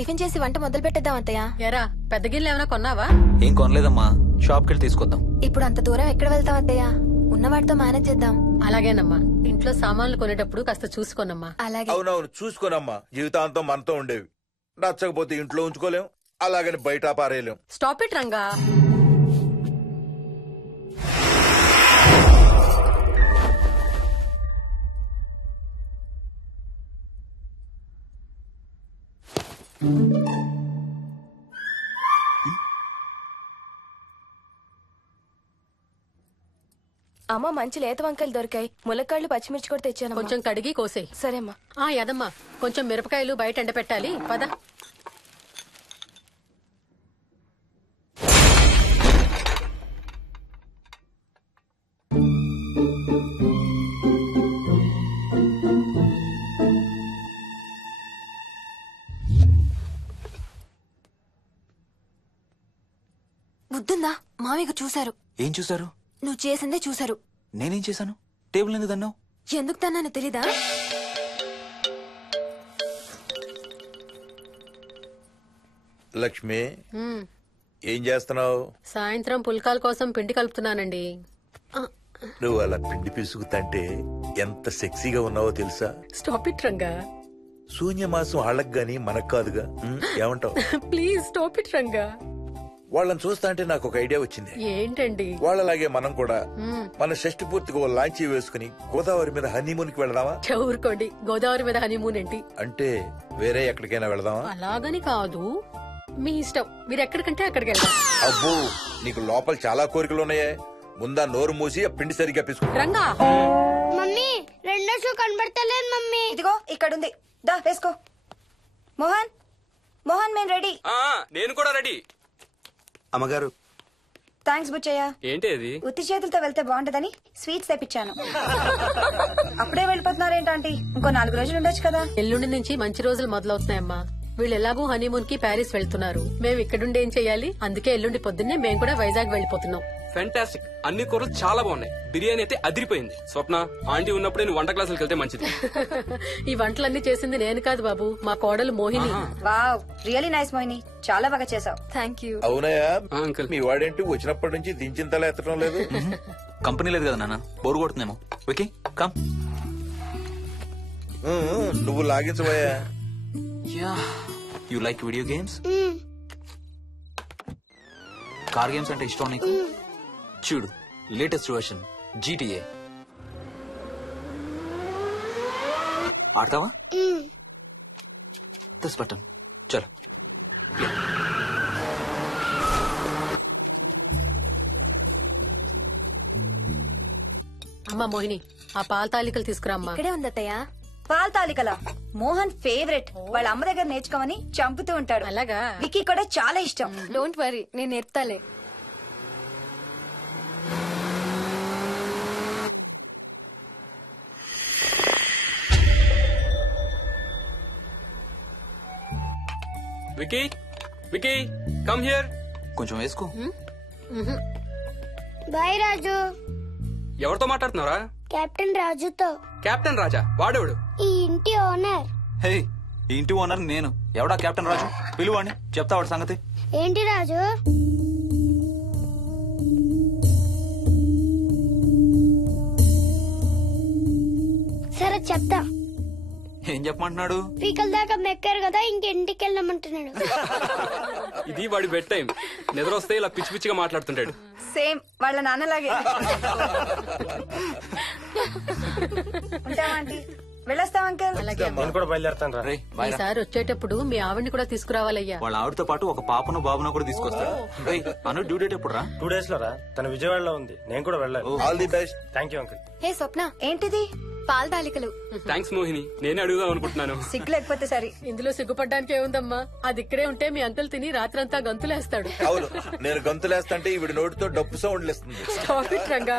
Tiffin చేసి వంట మొదలు పెట్టేద్దాం అత్తయ్య. ఎరా పెద్ద గిన్నెలు ఏమైనా కొన్నావా? ఏం కొనలేదమ్మా, షాప్ కెళ్ళి తీసుకొద్దాం. ఇప్పుడు అంత దూరం ఎక్కడ వెళ్తాం అత్తయ్య? ఉన్న వాటితో మేనేజ్ చేద్దాం. అలాగేనమ్మా, ఇంట్లో సామాన్లు కొనేటప్పుడు కాస్త చూసుకోనమ్మా. అలాగే. అవునవును, చూసుకోనమ్మా. జీవితాంతం మనతో ఉండేవి, నచ్చకపోతే ఇంట్లో ఉంచుకోలేం, అలాగని బయట పారేయలేం. Stop it Ranga. అమ్మ మంచి లేత వంకాయలు దొరికాయి. ములక్కాళ్ళు పచ్చిమిర్చి కూడా తెచ్చాను. కొంచెం కడిగి కోసేయ్. సరేమ్మా. యదమ్మా, కొంచెం మిరపకాయలు బయట ఎండపెట్టాలి, పద. బుద్ధుందా? మామయ్య చూశారు. ఏం చూసారు? నువ్వు చేసిందే చూశారు. నేనేం చేశాను? టేబుల్ ఎందుకు తన్నావు? ఎందుకు తన్నానో తెలీదా? లక్ష్మి, ఏం చేస్తున్నావు? సాయంత్రం పుల్కాల కోసం పిండి కలుపుతున్నానండి. నువ్వు అలా పిండి పిసుకుతంటే ఎంత సెక్సీగా ఉన్నావో తెలుసా? Stop it Ranga. శూన్యమాసం వాళ్ళకి గాని మనకు కాదుగా. ఏమంటావు? Please stop it Ranga. వాళ్ళని చూస్తా అంటే నాకు ఒక ఐడియా వచ్చింది. ఏంటండి? వాళ్ళలాగే మనం కూడా మన షష్టి పూర్తిగా ఓ లాంచీ వేసుకుని గోదావరి మీద హనీమూన్ కి వెళదామా? ఊరుకోండి, గోదావరి మీద హనీమూన్ ఏంటి? అంటే వేరే ఎక్కడికైనా వెళదామా? అలాగని కాదు, మీ ఇష్టం, మీరు ఎక్కడికంటే అక్కడికి వెళ్దాం. అబ్బో, నీకు లోపల చాలా కోరికలు ఉన్నాయే. ముందా నోరు మూసి ఆ పిండి సరిగ్గా పిసుకు. రంగా. మమ్మీ, రెండో షూ కనబడతలేదు మమ్మీ. ఇదిగో ఇక్కడుంది, దా వేసుకో. మోహన్, మోహన్ మేము రెడీ. నేను కూడా రెడీ. అమ్మగారు, థ్యాంక్స్ బుచ్చయ్య. ఏంటి అది? ఉత్తి చేతులతో వెళ్తే బాగుంటదని స్వీట్స్ తెప్పించాను. అప్పుడే వెళ్ళిపోతున్నారేంటంటే ఇంకో 4 రోజులు ఉండొచ్చు కదా. ఎల్లుండి నుంచి మంచి రోజులు మొదలవుతున్నాయమ్మా. వీళ్ళు ఎలాగూ హనీమూన్ కి ప్యారిస్ వెళ్తున్నారు. మేము ఇక్కడుండి ఏం చెయ్యాలి? అందుకే ఎల్లుండి పొద్దున్నే మేము కూడా వైజాగ్ వెళ్ళిపోతున్నాం. ఫెంటాస్టిక్, అన్ని కూరలు చాలా బాగున్నాయి. బిర్యానీ అయితే అదిరిపోయింది. స్వప్న, ఆంటీ ఉన్నప్పుడే నువ్వు వంట క్లాసులకు వెళ్తే మంచిది. ఈ వంటలన్నీ చేసింది నేను కాదు బాబు, మా కోడలు Mohini. Wow, really nice Mohini, చాలా బాగా చేసావు. Thank you. అవునయ్యా, అంకుల్. మీ వాడేంటి వచ్చినప్పటి నుంచి దించిన తల ఎత్తడం లేదు? కంపెనీ లేదు కదా నాన్న, బోరు కొడుతుందేమో. Okay come. నువ్వు లాగించబోయా? You like video games? Car games అంటే ఇష్టం నీకు? చూడు, లేటెస్ట్ వర్షన్ GTA ఆడతావా? దిస్ బటన్, చలో. అమ్మా మోహిని, ఆ పాల తాలికలు తీసుకురామ్మా. ఇక్కడే ఉంది అత్తయ్య. పాల్ తాలికల మోహన్ ఫేవరెట్. వాళ్ళ అమ్మ దగ్గర నేర్చుకోమని చంపుతూ ఉంటాడు. అలాగా? విక్కీ కూడా చాలా ఇష్టం. డోంట్ వరీ, నేను నేర్పుతాలే. Vicky, Vicky, come here. కొంచెం వేసుకో. బాయ్ రాజు. ఎవరితో మాట్లాడుతున్నారా? కెప్టెన్ రాజుతో. కెప్టెన్ రాజా? వాడేవాడు? ఈ ఇంటి ఓనర్. హే, ఈ ఇంటి ఓనర్ నేను. ఎవడా కెప్టెన్ రాజు? పిలువాడిని, చెప్తా వాడి సంగతి. ఏంటి రాజు? సరే చెప్తా. ఏం చెప్పమంటున్నాడు? పీకల దాకా మెక్కారు కదా, ఇంటికి వెళ్ళమంటున్నాడు. ఇది వాడి బెడ్ టైం. నిద్ర వస్తే ఇలా పిచ్చి పిచ్చిగా మాట్లాడుతుంటాడు. సేమ్ వాళ్ళ నాన్నలాగే. ఉంటావా ఆంటీ? వెళ్ళొస్తాం అంకల్. అలాగే. నేను కూడా బయలుదేరుతాను రా. రే బాయ్ రా. ఈసారి వచ్చేటప్పుడు మీ ఆవిడ్ని కూడా తీసుకురావాలయ్యా. వాళ్ళ ఆవిడతో పాటు ఒక పాపను బాబును కూడా తీసుకొస్తాడు. రేయ్, అను డ్యూ డేట్ ఎప్పుడు రా? 2 days లో రా. తన విజయవాడలో ఉంది, నేను కూడా వెళ్ళాలి. All the best. Thank you uncle. Hey Swapna, ఏంటిది? పాల తాలికలు. థ్యాంక్స్ మోహిని, నేనే అడుగుదాం అనుకుంటున్నాను. సిగ్గు లేకపోతే సరే. ఇందులో సిగ్గుపడ్డానికి ఏముందమ్మా? అది ఇక్కడే ఉంటే మీ అంకుల్ తిని రాత్రంతా గంతులేస్తాడు. అవును, నేను గంతులేస్తంటే ఈవిడ నోటితో డప్పు సౌండ్లు ఇస్తుంది. Stop it, Ranga.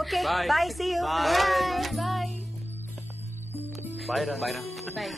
Okay Bye. Bye, see you. Bye. Bye రా. బాయ్ రా. Bye.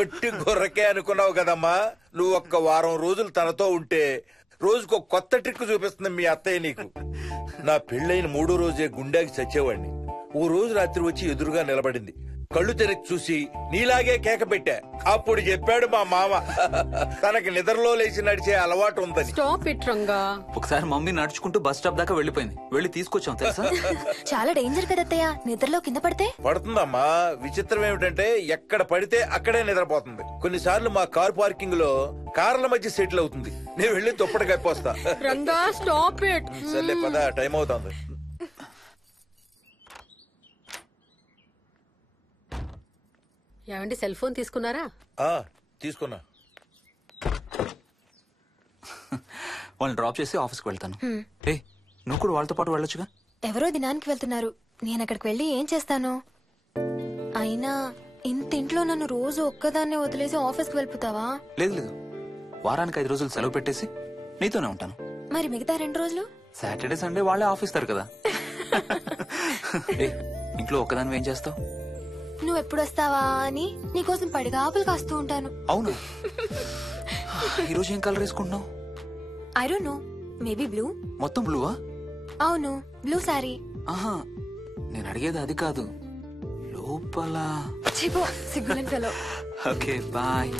ఒట్టి గొర్రకే అనుకున్నావు కదమ్మా. నువ్వు ఒక్క వారం రోజులు తనతో ఉంటే రోజుకు కొత్త ట్రిక్ చూపిస్తుంది మీ అత్తయ్య నీకు. నా పెళ్ళైన 3వ రోజే గుండెకి చచ్చేవాడిని. ఓ రోజు రాత్రి వచ్చి ఎదురుగా నిలబడింది. కళ్ళు తెరిచి చూసి నీలాగే కేక పెట్టా. అప్పుడు చెప్పాడు మా మామ తనకి నిద్రలో లేచి నడిచే అలవాటు ఉందని. Stop it Ranga. ఒకసారి మమ్మీ నడుచుకుంటూ బస్ స్టాప్ దాకా వెళ్ళిపోయింది. వెళ్ళి తీసుకొచ్చాం తెలుసా. చాలా డేంజర్ కదా అత్తయ్య, నిద్రలో కింద పడితే. పడుతుందమ్మా. విచిత్రం ఏమిటంటే ఎక్కడ పడితే అక్కడే నిద్రపోతుంది. కొన్నిసార్లు మా కార్ పార్కింగ్ లో కార్ల మధ్య సెటిల్ అవుతుంది. నేను వెళ్ళి దుప్పటి కప్పొస్తా. Ranga stop it. సర్లే పద, టైం అవుతుంది. ఏమండి సెల్ ఫోన్ తీసుకున్నారా? తీసుకున్నా. వాళ్ళని డ్రాప్ చేసి ఆఫీస్కి వెళ్తాను. ఏ నువ్వు కూడా వాళ్ళతో పాటు వెళ్ళొచ్చుగా. ఎవరో దినానికి వెళ్తున్నారు, నేను అక్కడికి వెళ్ళి ఏం చేస్తాను? అయినా ఇంత ఇంట్లో నన్ను రోజు ఒక్కదాన్నే వదిలేసి ఆఫీస్కి వెళ్ళిపోతావా? లేదు లేదు, వారానికి 5 రోజులు సెలవు పెట్టేసి నీతోనే ఉంటాను. మరి మిగతా 2 రోజులు? సాటర్డే సండే వాళ్ళే ఆఫీస్ తారు కదా. ఏ ఇంట్లో ఒక్కదాన్ని ఏం చేస్తావు? నువ్వు ఎప్పుడు వస్తావా అని నీకోసం పడిగా ఆపులు కాస్తూ ఉంటాను. అవును. ఈరోజు ఏం కలర్ వేసుకుంటున్నావు? I don't know, maybe blue. మొత్తం బ్లూవా? అవును, బ్లూ సారీ. ఆహా, నేను అడిగేది అది కాదు, లోపల. సిగ్గులని ఫెలో. Okay bye.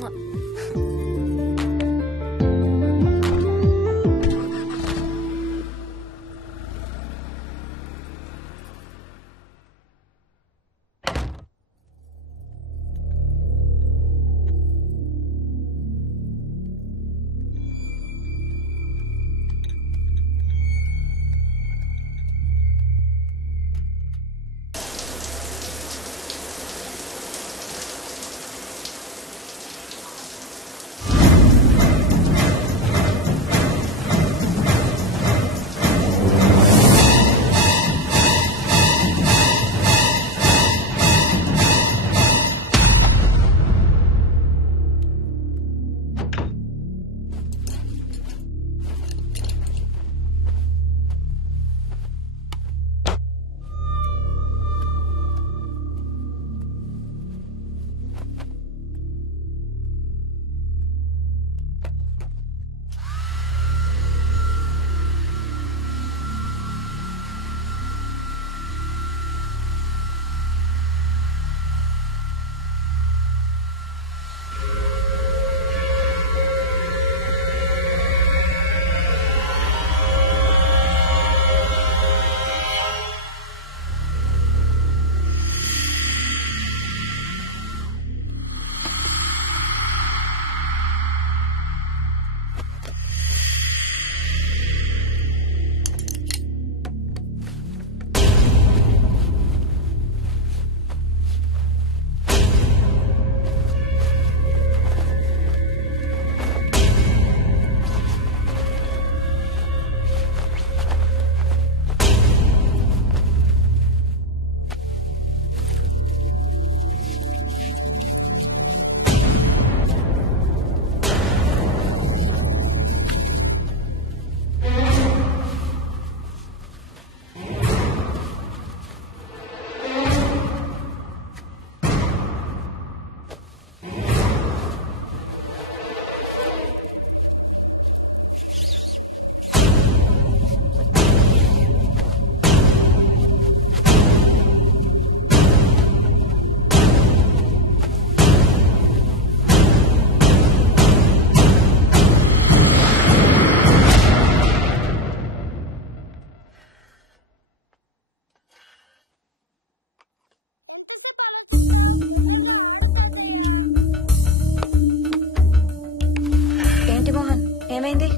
ఏమైంది?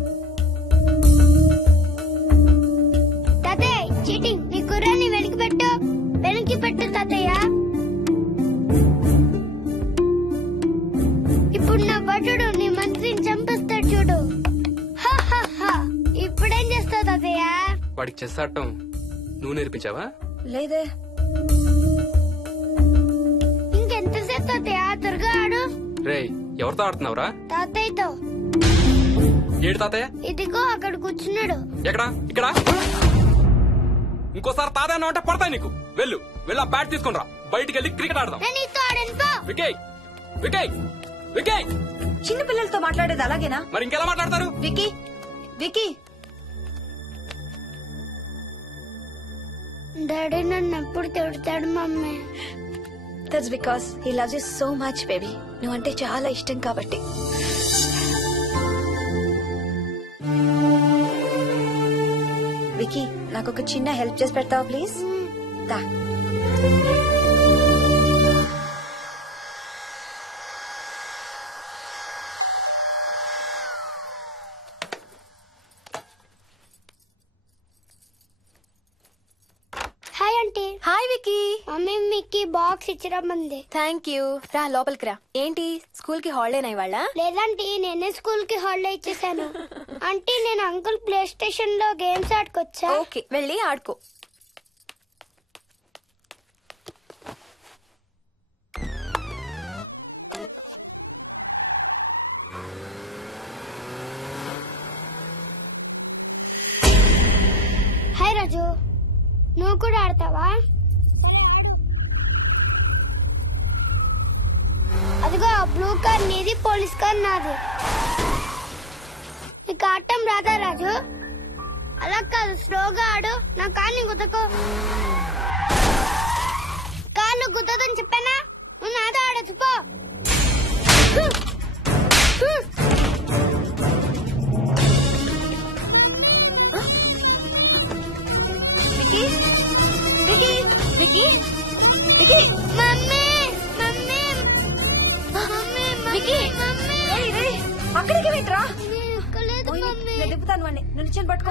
తాతయ్య చీటింగ్, నీ కుర్రాన్ని వెనక్కి పెట్టు, వెనక్కి పెట్టు తాతయ్య. ఇప్పుడు నా భటుడు నీ మంత్రిని చంపేస్తాడు చూడు. ఇప్పుడేం చేస్తావు తాతయ్య? వాడికి చెస్ ఆడటం నువ్వు నేర్పించావా? లేదే. ఇంకెంతసేపు తాతయ్య? త్వరగా ఆడు. రేయ్, ఎవరితో ఆడుతున్నావురా? తాతయ్యతో. ఏడు తాతయ్య? ఇదిగో అక్కడ కూర్చున్నాడు. ఎక్కడా? ఇక్కడ. ఇంకోసారి తాతయ్య అంటే పడతాయి నీకు. వెళ్ళు, వెళ్ళి ఆ బ్యాట్ తీసుకుని రా, బయటికి వెళ్ళి క్రికెట్ ఆడదాం. నేను వికీ వికీ వికీ చిన్న పిల్లలతో మాట్లాడేది అలాగేనా? మరి ఇంకెలా మాట్లాడతారు? వికీ వికీ డాడీ నన్ను ఎప్పుడు తిడతాడు mummy. That's because he loves you so much baby. నువ్వంటే చాలా ఇష్టం కాబట్టి. వికీ నాకు ఒక చిన్న హెల్ప్ చేసి పెడతావా ప్లీజ్? దా. Hi aunty. Hi Vicky. Mummy మీకు బాక్స్ ఇచ్చిరమ్మంది. Thank you. రా లోపలికి రా. ఏంటి స్కూల్ కి హాలిడేనా ఇవాళ? లేదంటే నేనే స్కూల్ కి హాలిడే ఇచ్చేసాను. అంటే నేను అంకుల్ ప్లే స్టేషన్ లో గేమ్స్ ఆడుకోవచ్చా? ఓకే వెళ్ళి ఆడుకో. హాయ్ రాజు, నువ్వు కూడా ఆడతావా? అదిగో బ్లూ కార్ నీది, పోలీస్ కార్ నాది. నీకు ఆడటం రాదా రాజు? అలా కాదు, స్లోగా ఆడు. నా కార్ని గుద్దకు. కార్ను గుద్దదని చెప్పానా? నువ్వు నాతో ఆడచ్చు పో. Vicky Vicky Vicky Vicky mummy mummy Vicky అక్కడికి వెంట్రా. మమ్మీ నేను దిప్పుతాను వాడిని. నువ్వు చేయి పట్టుకో.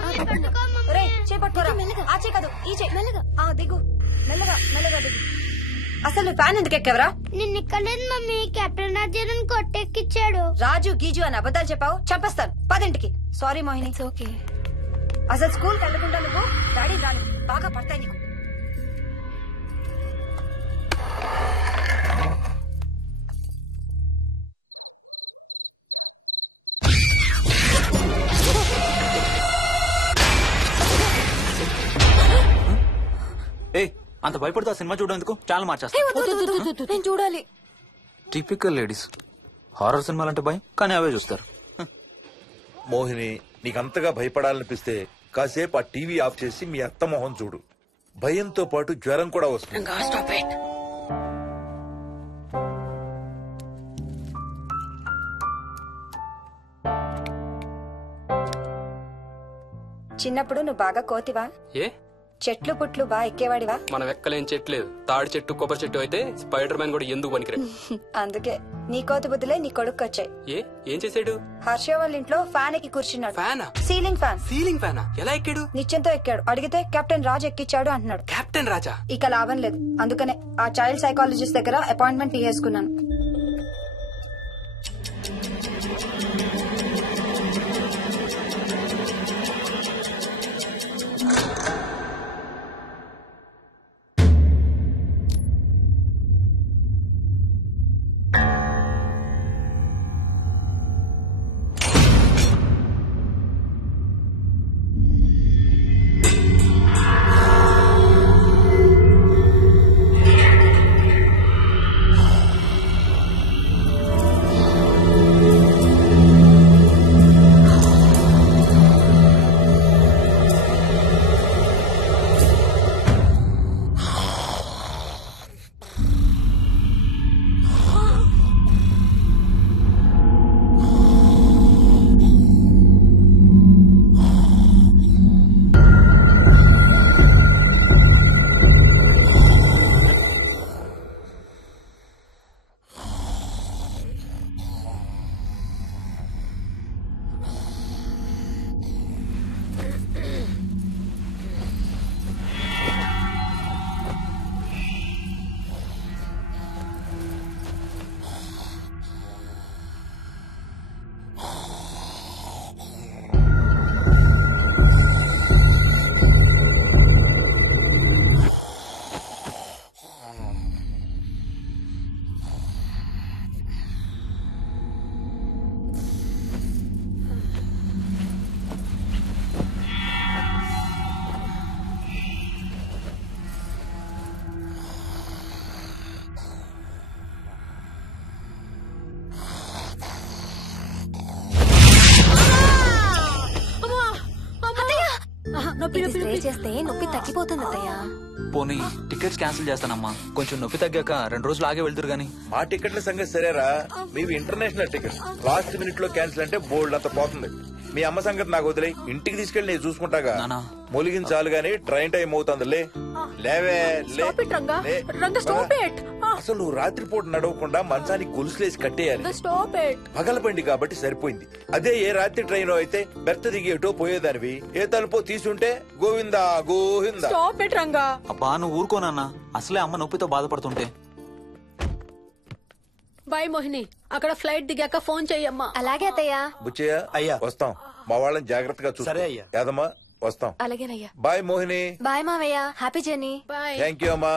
రే చేయి పట్టుకోరా. ఆ చేయి కాదు, ఈ చేయి. మెల్లగా దిగు. మెల్లగా మెల్లగా దిగు. అసలు ఫ్యాన్ ఎందుకు ఎక్కావరా? నిన్న ఎక్కలేదు మమ్మీ. కెప్టెన్ రాజేరన్ కొట్టెక్కిచ్చాడు. రాజు గీజు అని అబద్ధాలు చెప్పావు, చంపేస్తాను. పదింటికి. సారీ మోహిని. It's okay. అసలు స్కూల్ వెళ్ళకుండా నువ్వు డాడీ రాను బాగా పడతాయి నీకు. ఏ అంత భయపడుతూ ఆ సినిమా చూడేందుకు చాలా మార్చేస్తా. నేను చూడాలి. Typical ladies. హారర్ సినిమాలంటే భయం, కానీ అవే చూస్తారు. మోహిని, నీకంతగా భయపడాలనిపిస్తే కాసేపు ఆ టీవీ ఆఫ్ చేసి మీ అత్త మొహం చూడు. భయంతో పాటు జ్వరం కూడా వస్తుంది. చిన్నప్పుడు నువ్వు బాగా కోతివా? ఏ చెట్లు పుట్లు బాగా ఎక్కేవాడివా? మనం ఎక్కలేని చెట్లేదు. తాడి చెట్టు, కొబ్బరి చెట్టు అయితే స్పైడర్ మ్యాన్ కూడా ఎందుకు పనికిరాడు. అందుకే నీ కోతి బుద్ధులే నీ కొడుకు వచ్చాయి. ఏం చేసాడు? హర్ష వాళ్ళ ఇంట్లో ఫ్యాన్ ఎక్కి కూర్చున్నాడు. ఫ్యానా? Ceiling fan. సీలింగ్ ఫ్యానా? ఎలా ఎక్కాడు? నిత్యంతో ఎక్కాడు. అడిగితే కెప్టెన్ రాజు ఎక్కిచ్చాడు అంటున్నాడు. కెప్టెన్ రాజా? ఇక లాభం లేదు. అందుకనే ఆ చైల్డ్ సైకాలజిస్ట్ దగ్గర అపాయింట్మెంట్ తీసుకున్నాను. ఇది స్ప్రే చేస్తే నొప్పి తగ్గిపోతుంది అత్తయ్య. పోనీ టికెట్స్ క్యాన్సిల్ చేస్తానమ్మా, కొంచెం నొప్పి తగ్గాక 2 రోజులు ఆగే వెళ్తురు గాని. మా టికెట్ల సంగతి సరేరా, మీవి ఇంటర్నేషనల్ టికెట్స్. లాస్ట్ మినిట్ లో క్యాన్సిల్ అంటే బోల్డ్ అంత పోతుంది. మీ అమ్మ సంగతి నాకు వదిలే, ఇంటికి తీసుకెళ్ళి నేను చూసుకుంటాగా. నానా. మొలిగించాలు గాని ట్రైన్ టైం అవుతుంది. లేవే లే. Stop it, Ranga. లే. Ranga, stop it. అసలు నువ్వు రాత్రిపూట నడవకుండా మంచానికి గొలుసులేసి కట్టేయాలి. Stop it. పగలబండి కాబట్టి సరిపోయింది. అదే ఏ రాత్రి ట్రైన్ అయితే బెర్త దిగి ఎటో పోయేదానివి. ఏ తలుపో తీసుంటే గోవిందా గోవిందా. Stop it Ranga. అబ్బా నువ్వు ఊరుకోనన్నా, అసలే అమ్మ నొప్పితో బాధపడుతుంటే. బాయ్ మోహిని, అక్కడ ఫ్లైట్ దిగాక ఫోన్ చెయ్యమ్మా. అలాగే అత్తయ్య. బుచ్చయ్య అయ్యా. వస్తాం. మా వాళ్ళని జాగ్రత్తగా చూసుకో. సరే అయ్యా. యాదమ్మా వస్తాం. అలాగేనయ్యా. బాయ్ మోహిని. బాయ్ మావయ్య, happy journey. Bye. Thank you అమ్మా.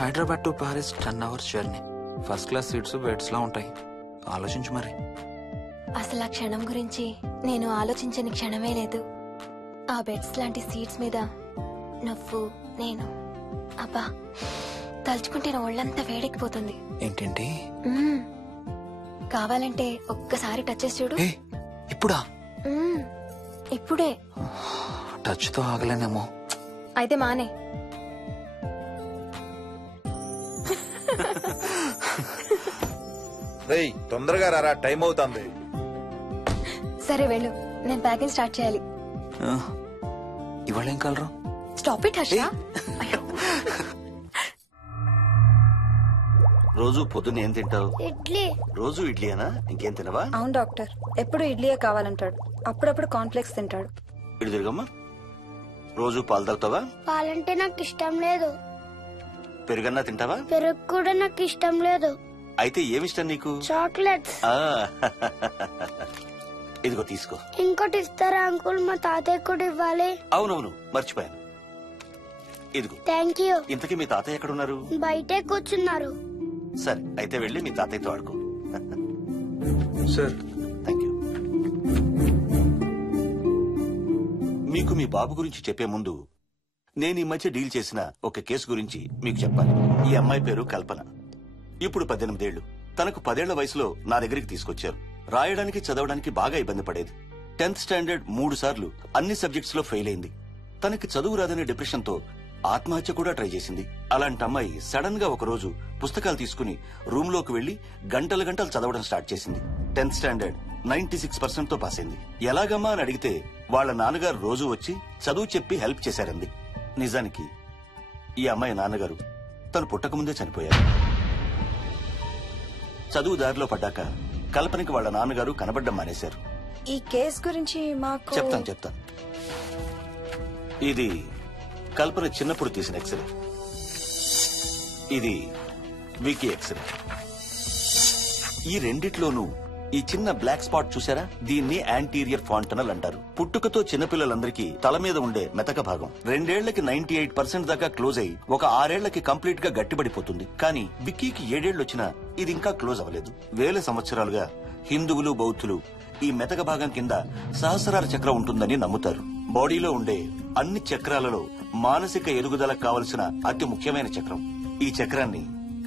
Hyderabad to Paris 10 hours journey. First class seats beds లా ఉంటాయి. ఆలోచించు మరి. అసలు ఆ క్షణం గురించి నేను ఆలోచించని క్షణమే లేదు. ఆ బెడ్స్ లాంటి సీట్స్ మీద నువ్వు నేను, అబ్బా తలుచుకుంటే నా ఒళ్ళంతా వేడెక్కిపోతుంది. ఏంటేంటి? మ్మ్. కావాలంటే ఒక్కసారి టచ్ చేసి చూడు. ఏ ఇప్పుడా? మ్మ్. ఇప్పుడే. టచ్ తో ఆగలేనేమో. అయితే మానే. రేయ్ తొందరగా రారా, టైం అవుతుంది. సరే వెళ్ళు, నేను ప్యాకింగ్ స్టార్ట్ చేయాలి. ఇవాళ ఏం కలరు? Stop it Harsha. రోజు పొద్దున్న ఏం తింటావు? ఇడ్లీ. రోజు ఇడ్లీనా? ఇంకేం తినవా? అవును డాక్టర్, ఎప్పుడు ఇడ్లీయే కావాలంటాడు. అప్పుడప్పుడు కాన్ఫ్లెక్స్ తింటాడు. ఇటు తిరగమ్మా. రోజు పాలు తాగుతావా? పాలంటే నాకు ఇష్టం లేదు. పెరుగన్నా తింటావా? పెరుగు కూడా నాకు ఇష్టం లేదు. అయితే ఏమిష్టం నీకు? చాక్లెట్స్. ఆ, ఇదిగో తీసుకో. ఇంకోటి ఇస్తారా అంకుల్? మా తాతయ్య కూడా ఇవ్వాలి. అవునవును మర్చిపోయాను. ఇదిగో. Thank you. ఇంతకీ మీ తాతయ్య ఎక్కడున్నారు? బయటే కూర్చున్నారు. సరే అయితే వెళ్ళి మీ తాతయ్యతో ఆడుకో. సార్. Thank you. మీకు మీ బాబు గురించి చెప్పే ముందు నేను ఈ మధ్య డీల్ చేసిన ఒక కేసు గురించి మీకు చెప్పాలి. ఈ అమ్మాయి పేరు కల్పన. ఇప్పుడు 18 ఏళ్లు. తనకు 10 ఏళ్ల వయసులో నా దగ్గరికి తీసుకొచ్చారు. రాయడానికి చదవడానికి బాగా ఇబ్బంది పడేది. 10th స్టాండర్డ్ 3 సార్లు అన్ని సబ్జెక్ట్స్ లో ఫెయిల్ అయింది. తనకి చదువు రాదనే డిప్రెషన్ తో ఆత్మహత్య కూడా ట్రై చేసింది. అలాంటి అమ్మాయి సడన్ గా ఒక రోజు పుస్తకాలు తీసుకుని రూమ్ లోకి వెళ్లి గంటలు గంటలు చదవడం స్టార్ట్ చేసింది. 10th స్టాండర్డ్ 96% తో పాస్ అయింది. ఎలాగమ్మా అని అడిగితే వాళ్ళ నాన్నగారు రోజు వచ్చి చదువు చెప్పి హెల్ప్ చేశారంది. నిజానికి ఈ అమ్మాయి నాన్నగారు తను పుట్టకముందే చనిపోయారు. చదువు దారిలో పడ్డాక కల్పనకి వాళ్ళ నాన్నగారు కనబడ్డం మానేశారు. ఈ కేస్ గురించి మాకు చెప్తాను. ఇది కల్పన చిన్నప్పుడు తీసిన ఎక్స్రే. ఇది వికీ ఎక్స్రే. ఈ రెండిట్లోనూ ఈ చిన్న బ్లాక్ స్పాట్ చూసారా? దీన్ని యాంటీరియర్ ఫాంటనల్ అంటారు. పుట్టుకతో చిన్నపిల్లలందరికీ తల మీద ఉండే మెతక భాగం 2 ఏళ్లకి 98% దాకా క్లోజ్ అయ్యి ఒక 6 ఏళ్లకి కంప్లీట్ గా గట్టిపడిపోతుంది. కానీ విక్కీకి 7 ఏళ్లు వచ్చినా ఇది ఇంకా క్లోజ్ అవ్వలేదు. వేల సంవత్సరాలుగా హిందువులు బౌద్ధులు ఈ మెతక భాగం కింద సహస్రార చక్రం ఉంటుందని నమ్ముతారు. బాడీలో ఉండే అన్ని చక్రాలలో మానసిక ఎదుగుదలకు కావలసిన అతి ముఖ్యమైన చక్రం. ఈ చక్రాన్ని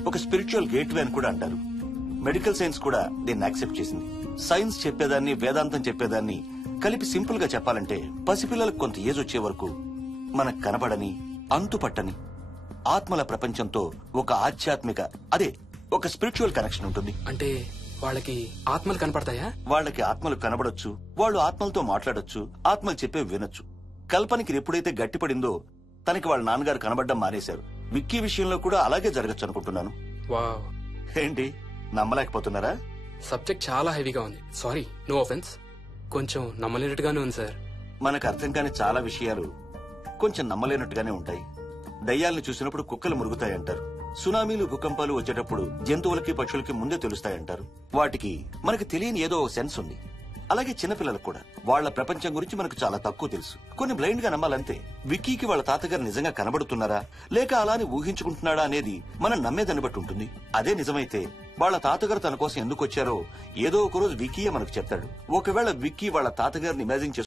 ఒక స్పిరిచువల్ గేట్వే అని కూడా అంటారు. మెడికల్ సైన్స్ కూడా దీన్ని యాక్సెప్ట్ చేసింది. సైన్స్ చెప్పేదాన్ని వేదాంతం చెప్పేదాన్ని కలిపి సింపుల్ గా చెప్పాలంటే పసిపిల్లలకు కొంత ఏజ్ వచ్చే వరకు మనకు కనబడని అంతుపట్టని ఆత్మల ప్రపంచంతో ఒక ఆధ్యాత్మిక అదే ఒక స్పిరిచువల్ కనెక్షన్ ఉంటుంది. అంటే వాళ్ళకి ఆత్మలు కనపడతాయా? వాళ్ళకి ఆత్మలు కనబడొచ్చు, వాళ్ళు ఆత్మలతో మాట్లాడొచ్చు, ఆత్మలు చెప్పే వినొచ్చు. కల్పనకి ఎప్పుడైతే గట్టిపడిందో తనకి వాళ్ళ నాన్నగారు కనబడ్డం మానేశారు. విక్కీ విషయంలో కూడా అలాగే జరగచ్చు అనుకుంటున్నాను. వావ్, ఏంటి నమ్మలేకపోతున్నారా? సబ్జెక్ట్ చాలా హెవీగా ఉంది. Sorry, no offence. కొంచెం నమ్మలేనట్టుగానే ఉంది సార్. మనకు అర్థం కాని చాలా విషయాలు కొంచెం నమ్మలేనట్టుగానే ఉంటాయి. దయ్యాలను చూసినప్పుడు కుక్కలు మురుగుతాయంటారు. సునామీలు భూకంపాలు వచ్చేటప్పుడు జంతువులకి పక్షులకి ముందే తెలుస్తాయంటారు. వాటికి మనకు తెలియని ఏదో సెన్స్ ఉంది. అలాగే చిన్నపిల్లలకు కూడా వాళ్ల ప్రపంచం గురించి మనకు చాలా తక్కువ తెలుసు. కొన్ని బ్లైండ్ గా నమ్మాలంతే. విక్కీకి వాళ్ళ తాతగారు నిజంగా కనబడుతున్నారా లేక అలానే ఊహించుకుంటున్నాడా అనేది మనం నమ్మేదాన్ని బట్టి ఉంటుంది. అదే నిజమైతే వాళ్ళ తాతగారు తన కోసం ఎందుకు వచ్చారో ఏదో ఒక రోజు విక్కీయే మనకు చెప్తాడు. ఒకవేళ విక్కీ వాళ్ళ తాతగారిని ఇమాజిన్